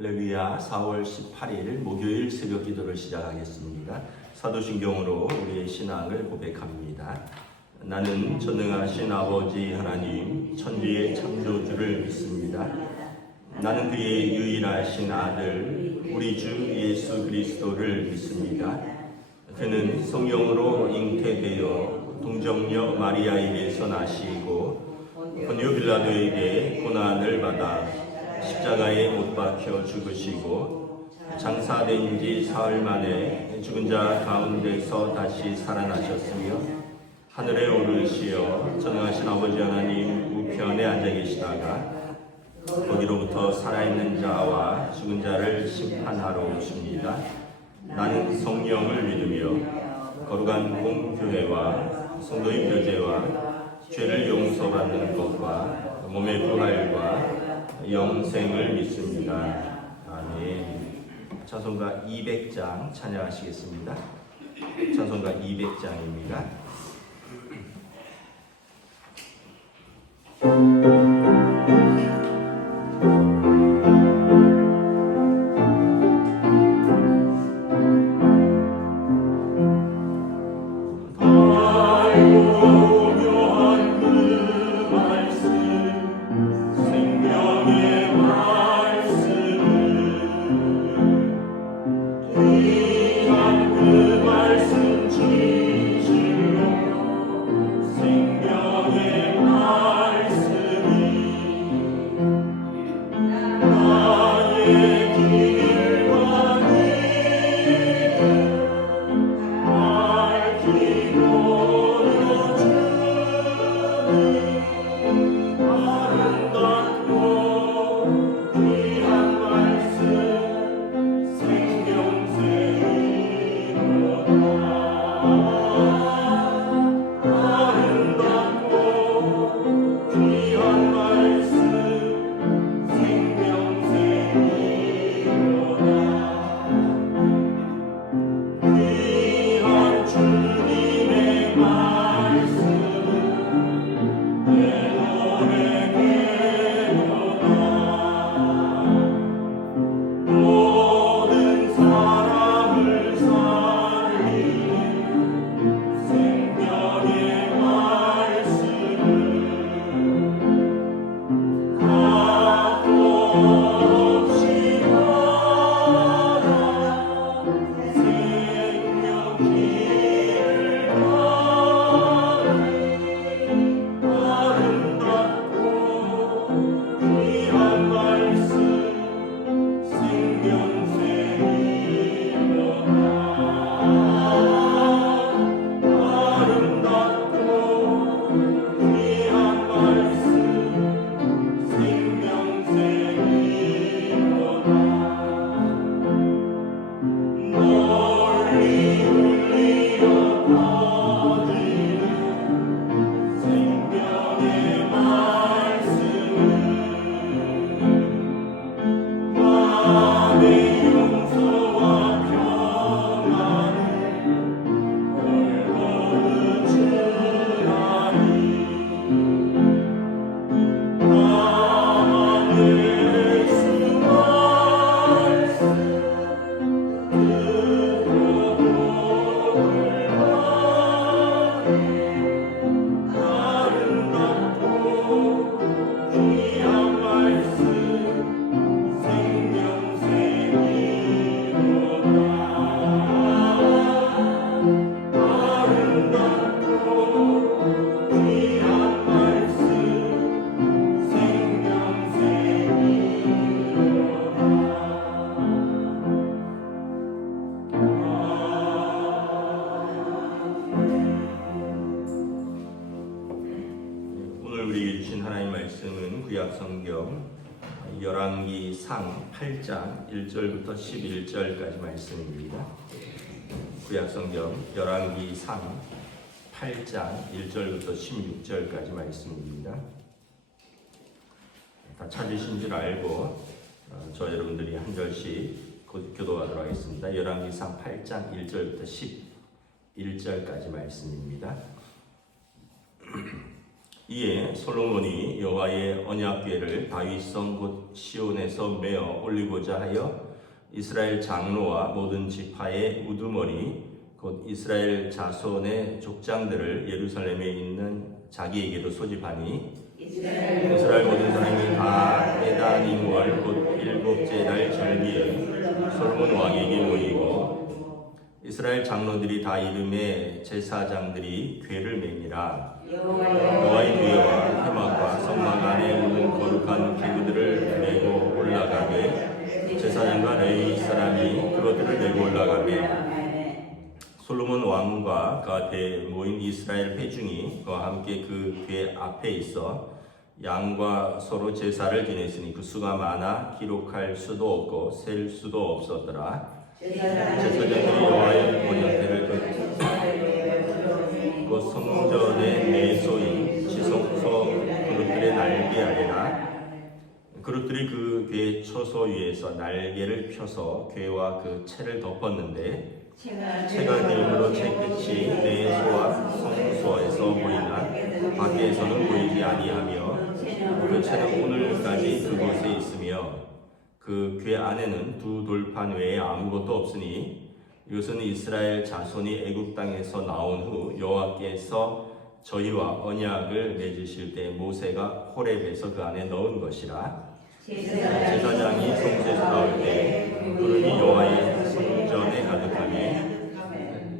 할렐루야. 4월 18일 목요일 새벽 기도를 시작하겠습니다. 사도신경으로 우리의 신앙을 고백합니다. 나는 전능하신 아버지 하나님 천지의 창조주를 믿습니다. 나는 그의 유일하신 아들 우리 주 예수 그리스도를 믿습니다. 그는 성령으로 잉태되어 동정녀 마리아에게서 나시고 본요 빌라도에게 고난을 받아 십자가에 못 박혀 죽으시고 장사된 지 사흘 만에 죽은 자 가운데서 다시 살아나셨으며 하늘에 오르시어 전능하신 아버지 하나님 우편에 앉아 계시다가 거기로부터 살아있는 자와 죽은 자를 심판하러 오십니다. 나는 성령을 믿으며 거룩한 공교회와 성도의 교제와 죄를 용서받는 것과 몸의 부활과 영생을 믿습니다. 아멘. 찬송가 200장 찬양하시겠습니다. 찬송가 200장입니다. 구약성경 열왕기상 8장 1절부터 11절까지 말씀입니다. 구약성경 열왕기상 8장 1절부터 16절까지 말씀입니다. 다 찾으신 줄 알고 저 여러분들이 한 절씩 교도하도록 하겠습니다. 열왕기상 8장 1절부터 11절까지 말씀입니다. 이에 솔로몬이 여호와의 언약궤를 다윗성 곧 시온에서 메어 올리고자 하여 이스라엘 장로와 모든 지파의 우두머리 곧 이스라엘 자손의 족장들을 예루살렘에 있는 자기에게로 소집하니 이스라엘 모든 사람이 다 에다닝월 곧 일곱째 달 절기에 솔로몬 왕에게 모이고 이스라엘 장로들이 다 이름에 제사장들이 궤를 맹이라 여호와의 궤와 회막과 성막 안에 모든 거룩한 기구들을 메고 올라가되 제사장과 레위 사람이 그것들을 메고 올라가며 솔로몬 왕과 그 앞에 모인 이스라엘 회중이 그와 함께 그 궤 앞에 있어 양과 서로 제사를 지냈으니 그 수가 많아 기록할 수도 없고 셀 수도 없었더라. 제사장들이 여호와의 언약궤를 그 성전의 내소인 지성소 그릇들의 날개 아래나 그릇들이 그 궤 처소 위에서 날개를 펴서 궤와 그 채를 덮었는데 채가 되므로 채 끝이 내소와 성소에서 보이나 밖에서는 보이지 아니하며 그 채는 오늘까지 그곳에 있으며 그 궤 안에는 두 돌판 외에 아무것도 없으니 이것은 이스라엘 자손이 애굽 땅에서 나온 후 여호와께서 저희와 언약을 맺으실 때 모세가 호렙에서 그 안에 넣은 것이라. 제사장이 성소에서 나올 때 구름이 여호와의 성전에 가득하며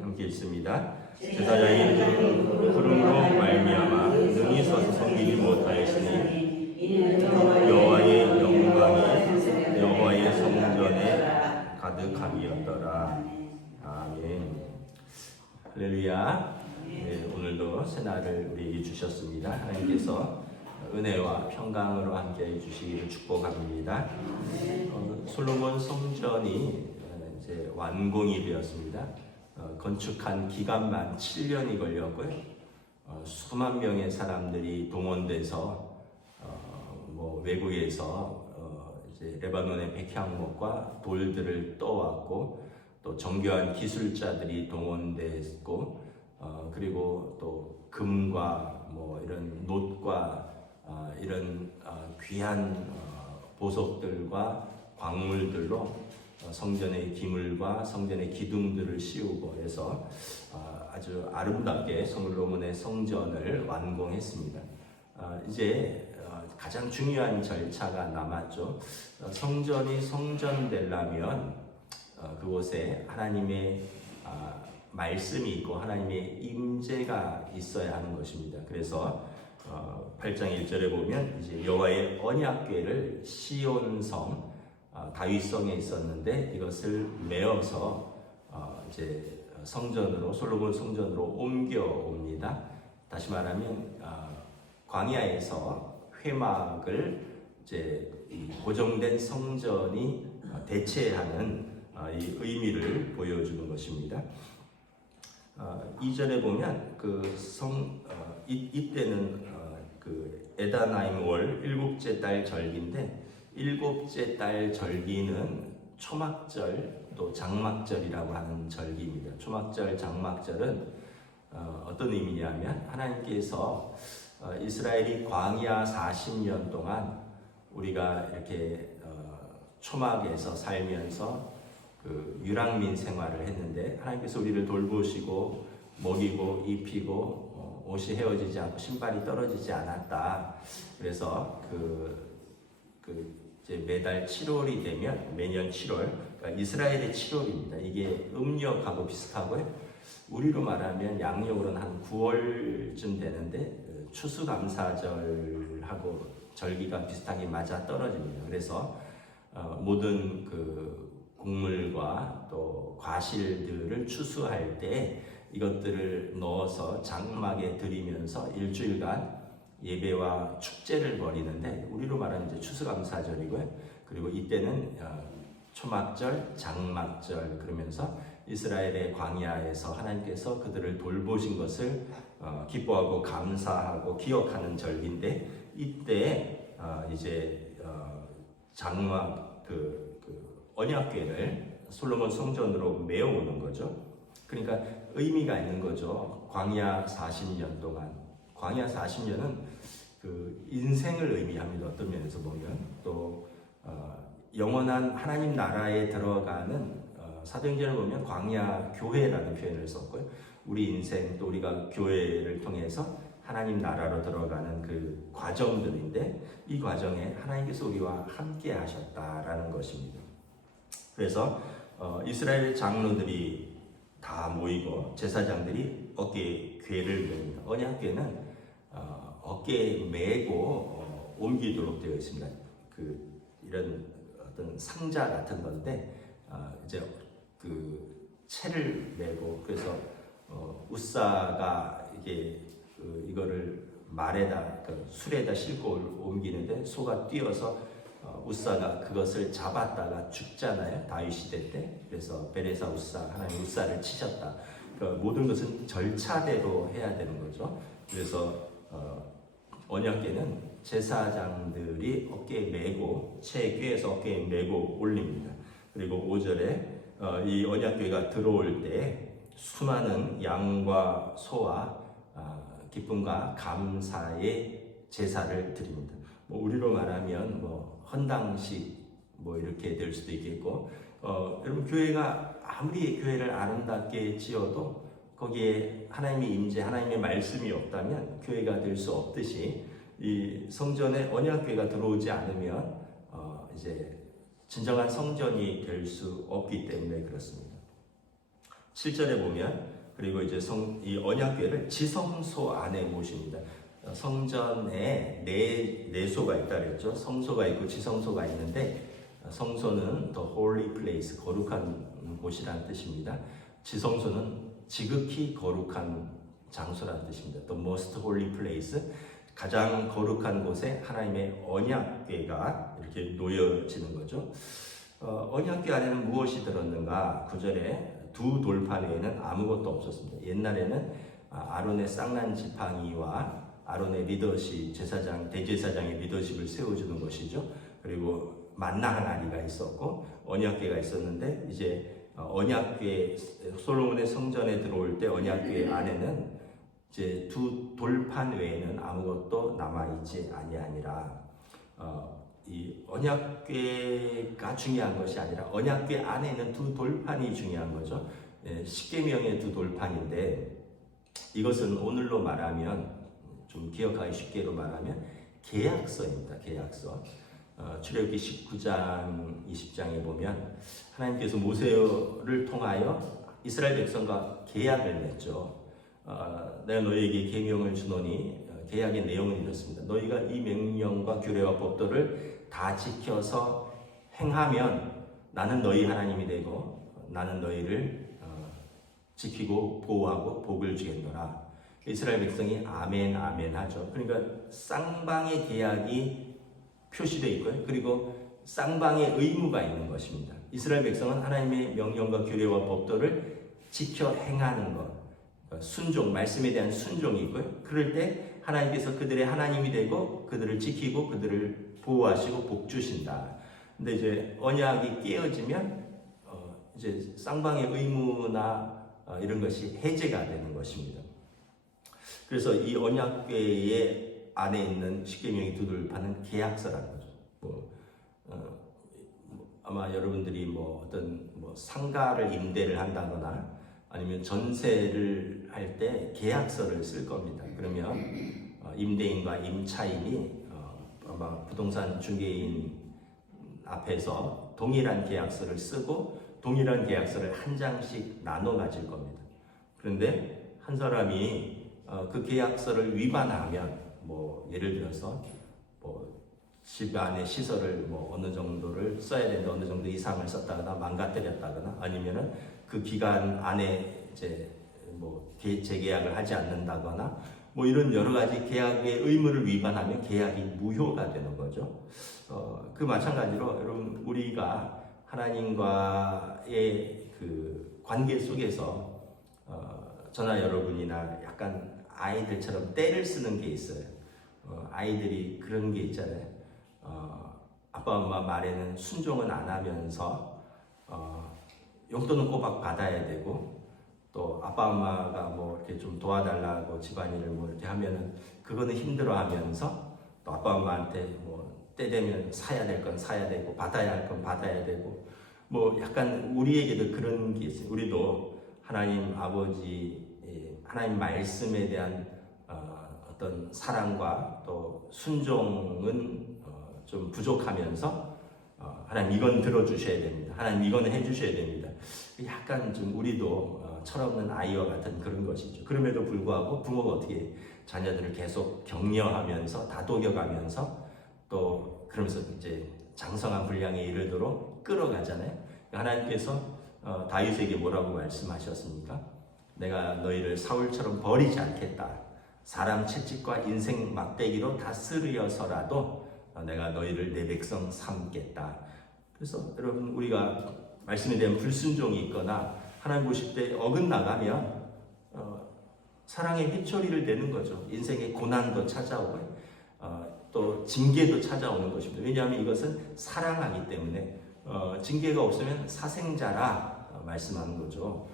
함께 있습니다. 제사장이 그 구름으로 말미암아 능히 서서 섬기지 못하였으니 여호와의 영광이 여호와의 성전에 가득함이었더라. 아멘. 할렐루야. 네, 오늘도 새날을 우리에게 주셨습니다. 하나님께서 은혜와 평강으로 함께해 주시기를 축복합니다. 솔로몬 성전이 이제 완공이 되었습니다. 건축한 기간만 7년이 걸렸고요. 수만 명의 사람들이 동원돼서 뭐 외국에서 이제 레바논의 백향목과 돌들을 떠왔고 또 정교한 기술자들이 동원됐고 그리고 또 금과 뭐 이런 놋과 이런 귀한 보석들과 광물들로 성전의 기물과 성전의 기둥들을 씌우고 해서 아주 아름답게 솔로몬의 성전을 완공했습니다. 이제 가장 중요한 절차가 남았죠. 성전이 성전되려면 그곳에 하나님의 말씀이 있고 하나님의 임재가 있어야 하는 것입니다. 그래서 8장 1절에 보면 이제 여호와의 언약궤를 시온성 다윗성에 있었는데 이것을 메어서 이제 성전으로 솔로몬 성전으로 옮겨옵니다. 다시 말하면 광야에서 회막을 이제 고정된 성전이 대체하는 이 의미를 보여주는 것입니다. 2절에 보면 이때는 그 에다나임 월 일곱째 달 절기인데 일곱째 달 절기는 초막절 또 장막절이라고 하는 절기입니다. 초막절, 장막절은 어떤 의미냐면 하나님께서 이스라엘이 광야 40년 동안 우리가 이렇게 초막에서 살면서 그 유랑민 생활을 했는데 하나님께서 우리를 돌보시고 먹이고 입히고 옷이 헤어지지 않고 신발이 떨어지지 않았다. 그래서 이제 매달 7월이 되면 매년 7월, 그러니까 이스라엘의 7월입니다. 이게 음력하고 비슷하고요. 우리로 말하면 양력으로는 한 9월쯤 되는데 추수감사절하고 절기가 비슷하게 맞아 떨어집니다. 그래서 모든 그 곡물과 또 과실들을 추수할 때 이것들을 넣어서 장막에 드리면서 일주일간 예배와 축제를 벌이는데 우리로 말하면 이제 추수감사절이고요. 그리고 이때는 초막절, 장막절 그러면서 이스라엘의 광야에서 하나님께서 그들을 돌보신 것을 기뻐하고 감사하고 기억하는 절기인데 이때 이제 장막 언약궤를 솔로몬 성전으로 메어오는 거죠. 그러니까 의미가 있는 거죠. 광야 40년 동안 광야 40년은 그 인생을 의미합니다. 어떤 면에서 보면 또 영원한 하나님 나라에 들어가는 사도행전을 보면 광야 교회라는 표현을 썼고요. 우리 인생 또 우리가 교회를 통해서 하나님 나라로 들어가는 그 과정들인데 이 과정에 하나님께서 우리와 함께 하셨다라는 것입니다. 그래서 이스라엘 장로들이 다 모이고 제사장들이 어깨에 궤를 맵니다. 언약궤는 어깨에 메고 옮기도록 되어 있습니다. 이런 어떤 상자 같은 건데 이제 그 채를 메고 그래서 웃사가 이거를 말에다 술에다 싣고 옮기는데 소가 뛰어서 웃사가 그것을 잡았다가 죽잖아요. 다윗 시대 때. 그래서 베레사 웃사 하나님 웃사를 치셨다. 그러니까 모든 것은 절차대로 해야 되는 거죠. 그래서 언약궤는 제사장들이 어깨에 메고 채에 꿰서 어깨에 메고 올립니다. 그리고 5절에 이 언약궤가 들어올 때 수많은 양과 소와 기쁨과 감사의 제사를 드립니다. 우리로 말하면 헌당식 이렇게 될 수도 있겠고, 여러분 교회가 아무리 교회를 아름답게 지어도 거기에 하나님의 임재, 하나님의 말씀이 없다면 교회가 될 수 없듯이 이 성전에 언약궤가 들어오지 않으면 이제 진정한 성전이 될 수 없기 때문에 그렇습니다. 7절에 보면 그리고 이제 이 언약궤를 지성소 안에 모십니다. 성전에 네 소가 있다 그랬죠. 성소가 있고 지성소가 있는데 성소는 the holy place, 거룩한 곳이라는 뜻입니다. 지성소는 지극히 거룩한 장소라는 뜻입니다. The most holy place, 가장 거룩한 곳에 하나님의 언약궤가 이렇게 놓여지는 거죠. 언약궤 안에는 무엇이 들었는가? 9절에 두 돌판 외에는 아무것도 없었습니다. 옛날에는 아론의 쌍난 지팡이와 아론의 리더십, 대제사장의 리더십을 세워주는 것이죠. 그리고 만나 항아리가 있었고 언약궤가 있었는데 이제 언약궤 솔로몬의 성전에 들어올 때 언약궤 안에는 이제 두 돌판 외에는 아무것도 남아 있지 아니하니라. 이 언약궤가 중요한 것이 아니라 언약궤 안에 있는 두 돌판이 중요한 거죠. 십계명의 두 돌판인데 이것은 오늘로 말하면 좀 기억하기 쉽게로 말하면 계약서입니다. 계약서. 출애굽기 19장 20장에 보면 하나님께서 모세를 통하여 이스라엘 백성과 계약을 맺죠. 내가 너희에게 계명을 주노니 계약의 내용은 이렇습니다. 너희가 이 명령과 규례와 법도를 다 지켜서 행하면 나는 너희 하나님이 되고 나는 너희를 지키고 보호하고 복을 주겠노라. 이스라엘 백성이 아멘 아멘 하죠. 그러니까 쌍방의 계약이 표시되어 있고요. 그리고 쌍방의 의무가 있는 것입니다. 이스라엘 백성은 하나님의 명령과 규례와 법도를 지켜 행하는 것, 순종, 말씀에 대한 순종이 있고요. 그럴 때 하나님께서 그들의 하나님이 되고 그들을 지키고 그들을 보호하시고 복 주신다. 근데 이제 언약이 깨어지면 이제 쌍방의 의무나 이런 것이 해제가 되는 것입니다. 그래서 이 언약궤의 안에 있는 십계명의 두 돌판은 계약서라는 거죠. 아마 여러분들이 어떤 상가를 임대를 한다거나 아니면 전세를 할 때 계약서를 쓸 겁니다. 그러면 임대인과 임차인이 아마 부동산 중개인 앞에서 동일한 계약서를 쓰고 동일한 계약서를 한 장씩 나눠 가질 겁니다. 그런데 한 사람이 그 계약서를 위반하면 예를 들어서 집 안에 시설을 어느 정도를 써야 되는데 어느 정도 이상을 썼다거나 망가뜨렸다거나 아니면은 그 기간 안에 이제 재계약을 하지 않는다거나 이런 여러 가지 계약의 의무를 위반하면 계약이 무효가 되는 거죠. 그 마찬가지로 여러분 우리가 하나님과의 그 관계 속에서 저나 여러분이나 약간 아이들처럼 떼를 쓰는 게 있어요. 아이들이 그런 게 있잖아요. 아빠 엄마 말에는 순종은 안 하면서 용돈은 꼬박 받아야 되고 또 아빠 엄마가 뭐 이렇게 좀 도와달라고 집안일을 뭐 이렇게 하면은 그거는 힘들어하면서 또 아빠 엄마한테 뭐 때 되면 사야 될 건 사야 되고 받아야 할 건 받아야 되고 뭐 약간 우리에게도 그런 게 있어요. 우리도 하나님 아버지 하나님 말씀에 대한 어떤 사랑과 또 순종은 좀 부족하면서 하나님 이건 들어주셔야 됩니다. 하나님 이건 해주셔야 됩니다. 약간 좀 우리도 철없는 아이와 같은 그런 것이죠. 그럼에도 불구하고 부모가 어떻게 자녀들을 계속 격려하면서 다독여가면서 또 그러면서 이제 장성한 분량에 이르도록 끌어가잖아요. 하나님께서 다윗에게 뭐라고 말씀하셨습니까? 내가 너희를 사울처럼 버리지 않겠다. 사람 채찍과 인생 막대기로 다스려서라도 내가 너희를 내 백성 삼겠다. 그래서 여러분 우리가 말씀에 대한 불순종이 있거나 하나님 보실 때 어긋나가면 사랑의 회초리를 내는 거죠. 인생의 고난도 찾아오고 또 징계도 찾아오는 것입니다. 왜냐하면 이것은 사랑하기 때문에 징계가 없으면 사생자라 말씀하는 거죠.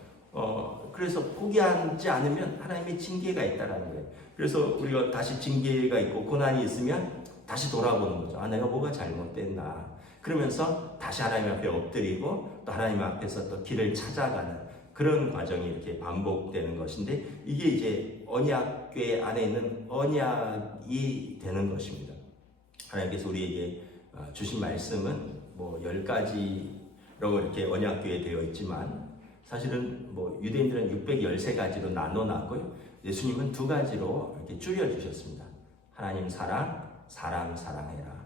그래서 포기하지 않으면 하나님의 징계가 있다라는 거예요. 그래서 우리가 다시 징계가 있고 고난이 있으면 다시 돌아보는 거죠. 아, 내가 뭐가 잘못됐나. 그러면서 다시 하나님 앞에 엎드리고 또 하나님 앞에서 또 길을 찾아가는 그런 과정이 이렇게 반복되는 것인데 이게 이제 언약궤 안에 있는 언약이 되는 것입니다. 하나님께서 우리에게 주신 말씀은 뭐 10가지로 이렇게 언약궤에 되어 있지만 사실은 뭐 유대인들은 613가지로 나눠놨고요. 예수님은 2가지로 이렇게 줄여주셨습니다. 하나님 사랑, 사람 사랑해라.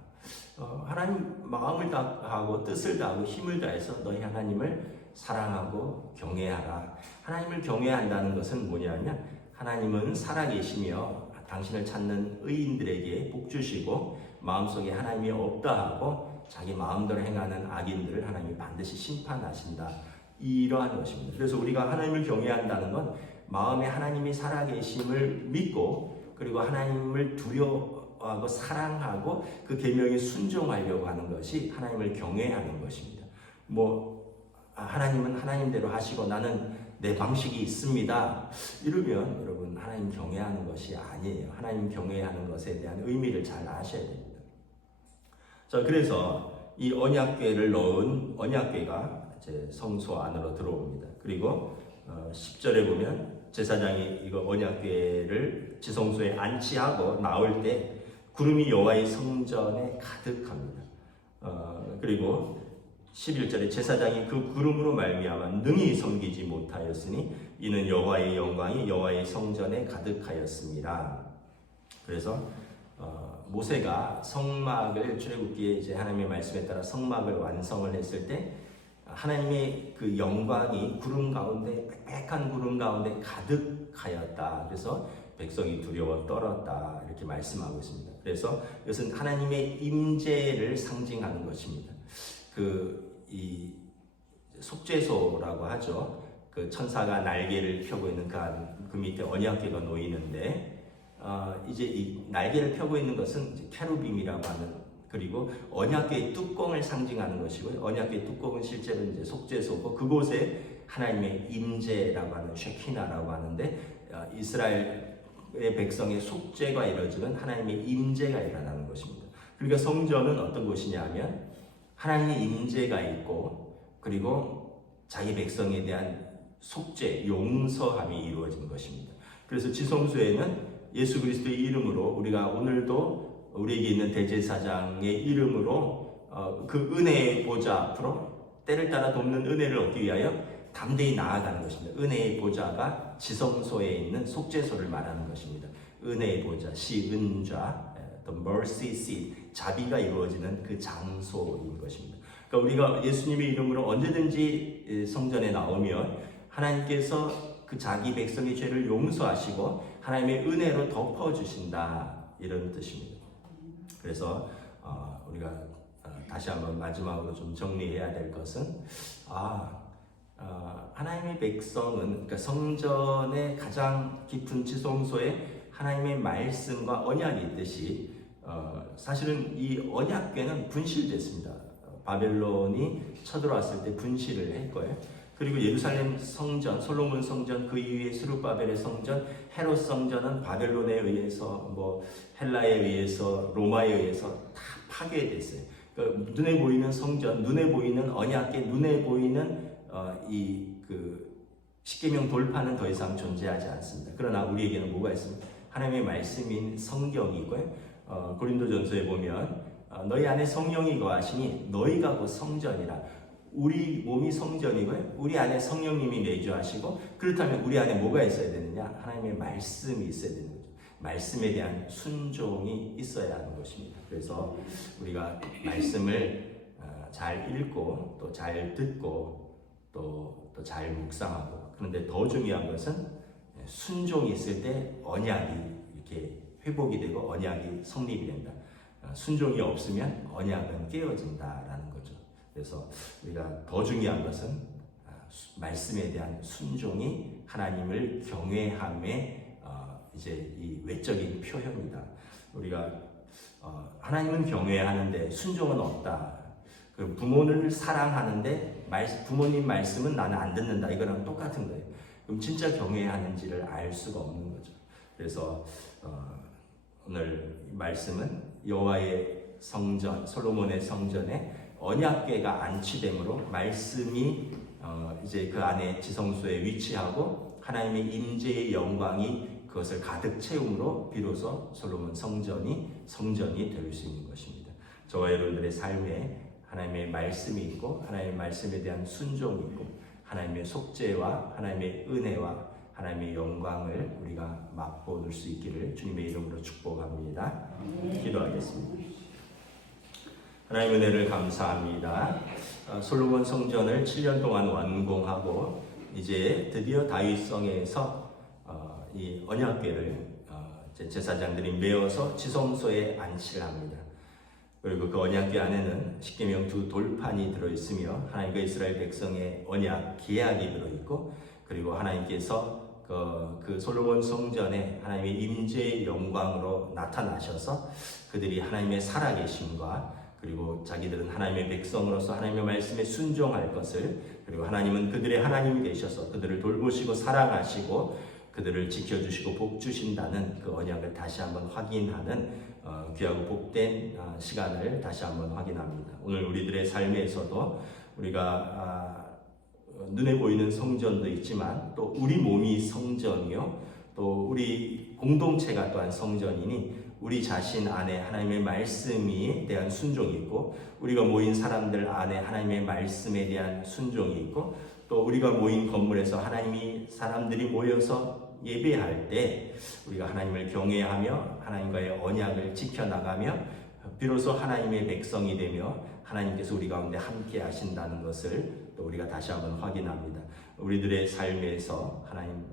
하나님 마음을 다하고 뜻을 다하고 힘을 다해서 너희 하나님을 사랑하고 경외하라. 하나님을 경외한다는 것은 뭐냐면 하나님은 살아계시며 당신을 찾는 의인들에게 복 주시고 마음속에 하나님이 없다 하고 자기 마음대로 행하는 악인들을 하나님이 반드시 심판하신다. 이러한 것입니다. 그래서 우리가 하나님을 경외한다는 건 마음에 하나님이 살아계심을 믿고 그리고 하나님을 두려워하고 사랑하고 그 계명에 순종하려고 하는 것이 하나님을 경외하는 것입니다. 하나님은 하나님대로 하시고 나는 내 방식이 있습니다. 이러면 여러분 하나님 경외하는 것이 아니에요. 하나님 경외하는 것에 대한 의미를 잘 아셔야 됩니다. 자, 그래서 이 언약궤를 넣은 언약궤가 이제 성소 안으로 들어옵니다. 그리고 10절에 보면 제사장이 이거 언약궤를 지성소에 안치하고 나올 때 구름이 여호와의 성전에 가득합니다. 그리고 11절에 제사장이 그 구름으로 말미암아 능히 섬기지 못하였으니 이는 여호와의 영광이 여호와의 성전에 가득하였습니다. 그래서 모세가 성막을 출애굽기에 이제 하나님의 말씀에 따라 성막을 완성을 했을 때 하나님의 그 영광이 구름 가운데 빽빽한 구름 가운데 가득하였다. 그래서 백성이 두려워 떨었다. 이렇게 말씀하고 있습니다. 그래서 이것은 하나님의 임재를 상징하는 것입니다. 이 속죄소라고 하죠. 그 천사가 날개를 펴고 있는 그 밑에 언약궤가 놓이는데 이제 이 날개를 펴고 있는 것은 이제 캐루빔이라고 하는 그리고 언약궤의 뚜껑을 상징하는 것이고요. 언약궤의 뚜껑은 실제로 이제 속죄소고 그곳에 하나님의 임재라고 하는 쉐키나라고 하는데 이스라엘의 백성의 속죄가 이루어지는 하나님의 임재가 일어나는 것입니다. 그러니까 성전은 어떤 곳이냐 하면 하나님의 임재가 있고 그리고 자기 백성에 대한 속죄, 용서함이 이루어진 것입니다. 그래서 지성소에는 예수 그리스도의 이름으로 우리가 오늘도 우리에게 있는 대제사장의 이름으로 그 은혜의 보좌 앞으로 때를 따라 돕는 은혜를 얻기 위하여 담대히 나아가는 것입니다. 은혜의 보좌가 지성소에 있는 속죄소를 말하는 것입니다. 은혜의 보좌, 시은좌, the mercy seat, 자비가 이루어지는 그 장소인 것입니다. 그러니까 우리가 예수님의 이름으로 언제든지 성전에 나오면 하나님께서 그 자기 백성의 죄를 용서하시고 하나님의 은혜로 덮어주신다 이런 뜻입니다. 그래서 우리가 다시 한번 마지막으로 좀 정리해야 될 것은 하나님의 백성은 그러니까 성전의 가장 깊은 지성소에 하나님의 말씀과 언약이 있듯이 사실은 이 언약궤는 분실됐습니다. 바벨론이 쳐들어왔을 때 분실을 했고요. 그리고 예루살렘 성전, 솔로몬 성전, 그 이후에 스룹바벨의 성전, 헤롯 성전은 바벨론에 의해서 헬라에 의해서 로마에 의해서 다 파괴됐어요. 그러니까 눈에 보이는 성전, 눈에 보이는 언약궤, 눈에 보이는 십계명 돌파는 더 이상 존재하지 않습니다. 그러나 우리에게는 뭐가 있습니까? 하나님의 말씀인 성경이고요. 고린도전서에 보면 너희 안에 성령이 거하시니 너희가 곧 성전이라. 우리 몸이 성전이고요. 우리 안에 성령님이 내주하시고, 그렇다면 우리 안에 뭐가 있어야 되느냐? 하나님의 말씀이 있어야 되는 거죠. 말씀에 대한 순종이 있어야 하는 것입니다. 그래서 우리가 말씀을 잘 읽고 또 잘 듣고 또 잘 묵상하고, 그런데 더 중요한 것은 순종이 있을 때 언약이 이렇게 회복이 되고 언약이 성립이 된다. 순종이 없으면 언약은 깨어진다라는 거죠. 그래서 우리가 더 중요한 것은 말씀에 대한 순종이 하나님을 경외함의 이제 이 외적인 표현이다. 우리가 하나님은 경외하는데 순종은 없다. 그 부모를 사랑하는데 부모님 말씀은 나는 안 듣는다. 이거랑 똑같은 거예요. 그럼 진짜 경외하는지를 알 수가 없는 거죠. 그래서 오늘 말씀은 여호와의 성전, 솔로몬의 성전에 언약궤가 안치됨으로 말씀이 이제 그 안에 지성소에 위치하고 하나님의 임재의 영광이 그것을 가득 채움으로 비로소 솔로몬 성전이 될 수 있는 것입니다. 저와 여러분들의 삶에 하나님의 말씀이 있고 하나님의 말씀에 대한 순종이 있고 하나님의 속죄와 하나님의 은혜와 하나님의 영광을 우리가 맛보는 수 있기를 주님의 이름으로 축복합니다. 기도하겠습니다. 하나님 은혜를 감사합니다. 솔로몬 성전을 7년 동안 완공하고 이제 드디어 다윗성에서 이 언약궤를 제사장들이 메어서 지성소에 안치를 합니다. 그리고 그 언약궤 안에는 십계명 2 돌판이 들어있으며 하나님과 이스라엘 백성의 언약 계약이 들어있고, 그리고 하나님께서 그 솔로몬 성전에 하나님의 임재의 영광으로 나타나셔서 그들이 하나님의 살아계심과, 그리고 자기들은 하나님의 백성으로서 하나님의 말씀에 순종할 것을, 그리고 하나님은 그들의 하나님이 되셔서 그들을 돌보시고 사랑하시고 그들을 지켜주시고 복주신다는 그 언약을 다시 한번 확인하는 귀하고 복된 시간을 다시 한번 확인합니다. 오늘 우리들의 삶에서도 우리가 눈에 보이는 성전도 있지만 또 우리 몸이 성전이요, 또 우리 공동체가 또한 성전이니 우리 자신 안에 하나님의 말씀에 대한 순종이 있고, 우리가 모인 사람들 안에 하나님의 말씀에 대한 순종이 있고, 또 우리가 모인 건물에서 사람들이 모여서 예배할 때 우리가 하나님을 경외하며 하나님과의 언약을 지켜나가며 비로소 하나님의 백성이 되며 하나님께서 우리 가운데 함께 하신다는 것을 또 우리가 다시 한번 확인합니다. 우리들의 삶에서 하나님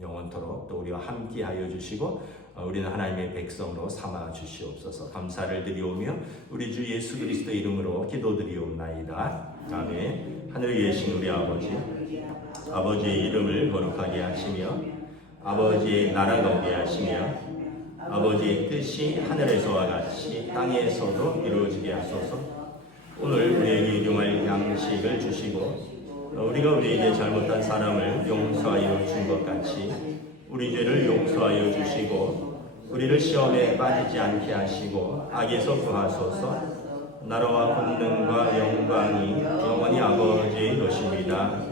영원토록 또 우리와 함께 하여 주시고 우리는 하나님의 백성으로 삼아 주시옵소서. 감사를 드리오며 우리 주 예수 그리스도 이름으로 기도드리옵나이다. 아멘. 하늘에 계신 우리 아버지의 이름을 거룩하게 하시며 아버지의 나라가 오게 하시며 아버지의 뜻이 하늘에서와 같이 땅에서도 이루어지게 하소서. 오늘 우리에게 일용할 양식을 주시고 우리가 우리에게 잘못한 사람을 용서하여 준 것 같이 우리 죄를 용서하여 주시고 우리를 시험에 빠지지 않게 하시고 악에서 구하소서. 나라와 권능과 영광이 영원히 아버지의 것입니다.